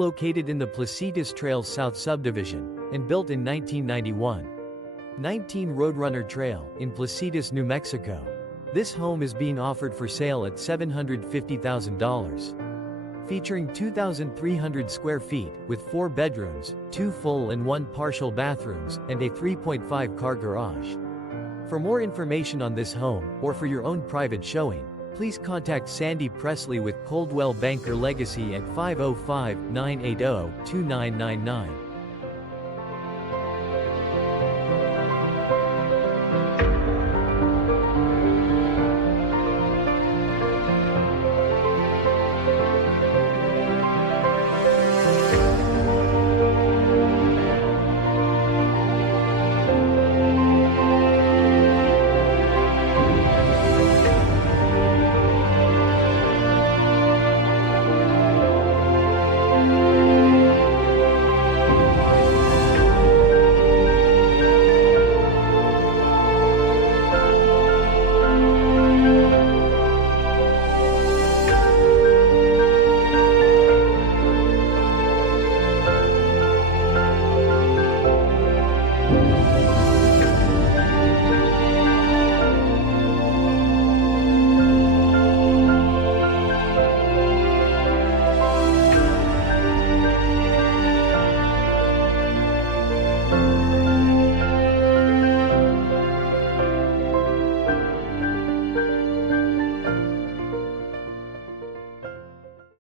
located in the Placitas Trail South Subdivision, and built in 1991. 19 Roadrunner Trail, in Placitas, New Mexico. This home is being offered for sale at $750,000. Featuring 2,300 square feet, with 4 bedrooms, 2 full and 1 partial bathrooms, and a 3.5 car garage. For more information on this home, or for your own private showing, please contact Sandy Presley with Coldwell Banker Legacy at 505-980-2999.